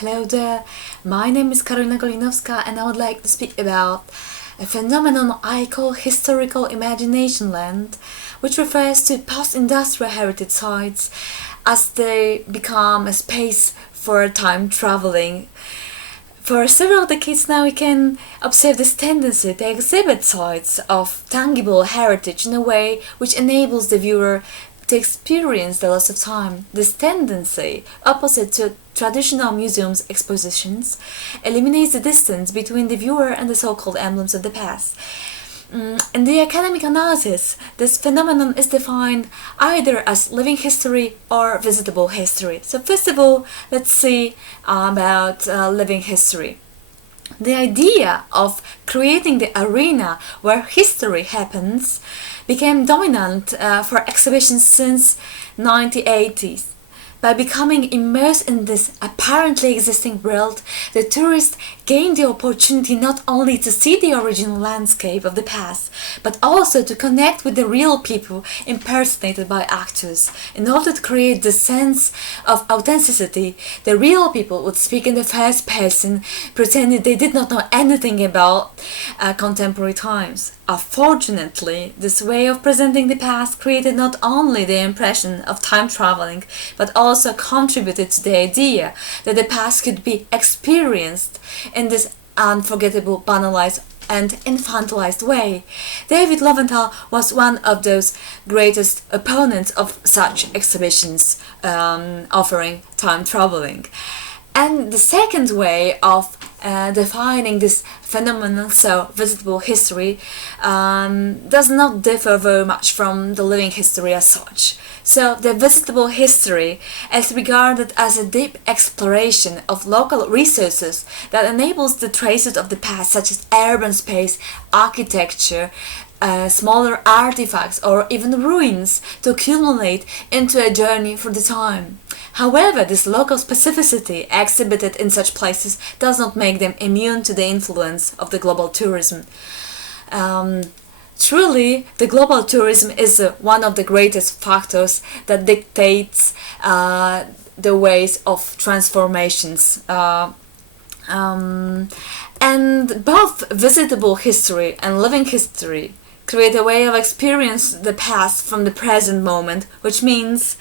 Hello there, my name is Karolina Golinowska and I would like to speak about a phenomenon I call historical imagination land, which refers to post-industrial heritage sites as they become a space for time traveling. For several decades now, we can observe this tendency to exhibit sites of tangible heritage in a way which enables the viewer to experience the loss of time. This tendency, opposite to traditional museums expositions, eliminates the distance between the viewer and the so-called emblems of the past. In the academic analysis, this phenomenon is defined either as living history or visitable history. So first of all, let's see about living history. The idea of creating the arena where history happens became dominant for exhibitions since 1980s. By becoming immersed in this apparently existing world, the tourist gained the opportunity not only to see the original landscape of the past, but also to connect with the real people impersonated by actors. In order to create the sense of authenticity, the real people would speak in the first person, pretending they did not know anything about contemporary times. Unfortunately, this way of presenting the past created not only the impression of time traveling, but also contributed to the idea that the past could be experienced in this unforgettable, banalized and infantilized way. David Lowenthal was one of those greatest opponents of such exhibitions offering time traveling. And the second way of defining this phenomenon, so visitable history, does not differ very much from the living history as such. So the visitable history is regarded as a deep exploration of local resources that enables the traces of the past, such as urban space, architecture, smaller artifacts or even ruins, to accumulate into a journey through the time. However, this local specificity exhibited in such places does not make them immune to the influence of the global tourism. Truly, the global tourism is one of the greatest factors that dictates the ways of transformations. And both visitable history and living history create a way of experience the past from the present moment, which means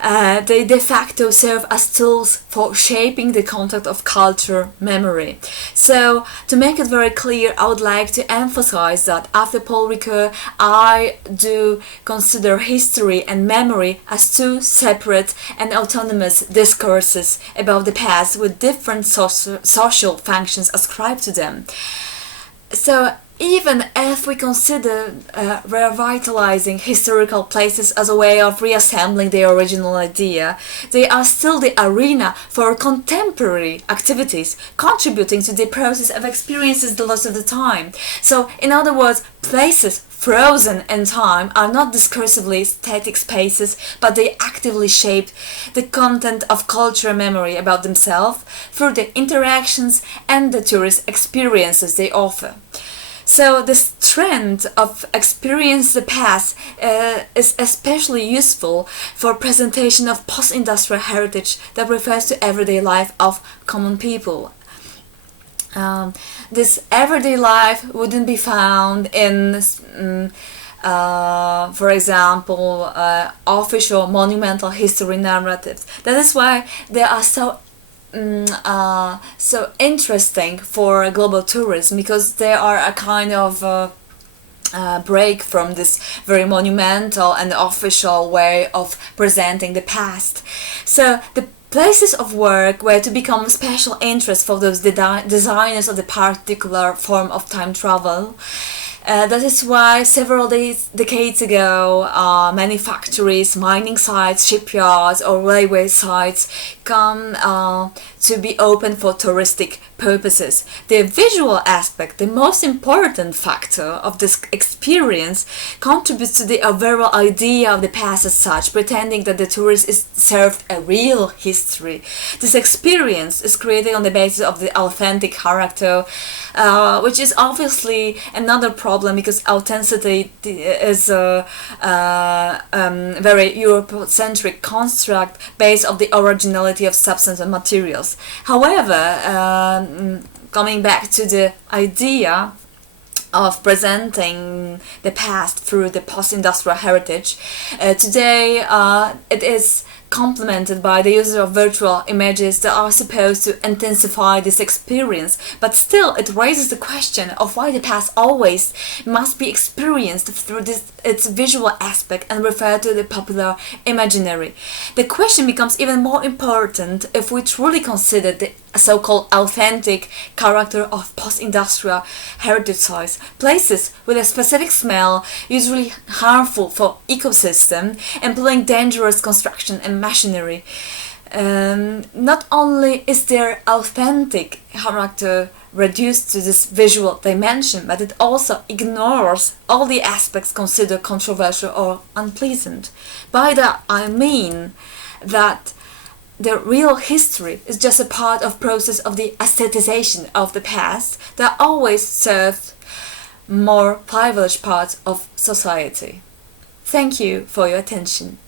they de facto serve as tools for shaping the content of culture memory. So, to make it very clear, I would like to emphasize that after Paul Ricoeur, I do consider history and memory as two separate and autonomous discourses about the past with different social functions ascribed to them. So, even if we consider revitalizing historical places as a way of reassembling the original idea, they are still the arena for contemporary activities, contributing to the process of experiences the loss of the time. So, in other words, places frozen in time are not discursively static spaces, but they actively shape the content of cultural memory about themselves through the interactions and the tourist experiences they offer. So this trend of experience the past is especially useful for presentation of post-industrial heritage that refers to everyday life of common people. This everyday life wouldn't be found in, for example, official monumental history narratives. That is why they are so interesting for global tourism, because they are a kind of break from this very monumental and official way of presenting the past. So the places of work were to become a special interest for those designers of the particular form of time travel. That is why several decades ago, many factories, mining sites, shipyards or railway sites come to be open for touristic purposes. The visual aspect, the most important factor of this experience, contributes to the overall idea of the past as such, pretending that the tourist is served a real history. This experience is created on the basis of the authentic character, which is obviously another problem because authenticity is a very Eurocentric construct based on the originality of substance and materials. course. However, coming back to the idea of presenting the past through the post-industrial heritage, today it is complemented by the use of virtual images that are supposed to intensify this experience, but still it raises the question of why the past always must be experienced through its visual aspect and referred to the popular imaginary. The question becomes even more important if we truly consider the so-called authentic character of post-industrial heritage sites, places with a specific smell, usually harmful for ecosystem, employing dangerous construction and machinery. Not only is their authentic character reduced to this visual dimension, but it also ignores all the aspects considered controversial or unpleasant. By that I mean that the real history is just a part of process of the aestheticization of the past that always served more privileged parts of society. Thank you for your attention.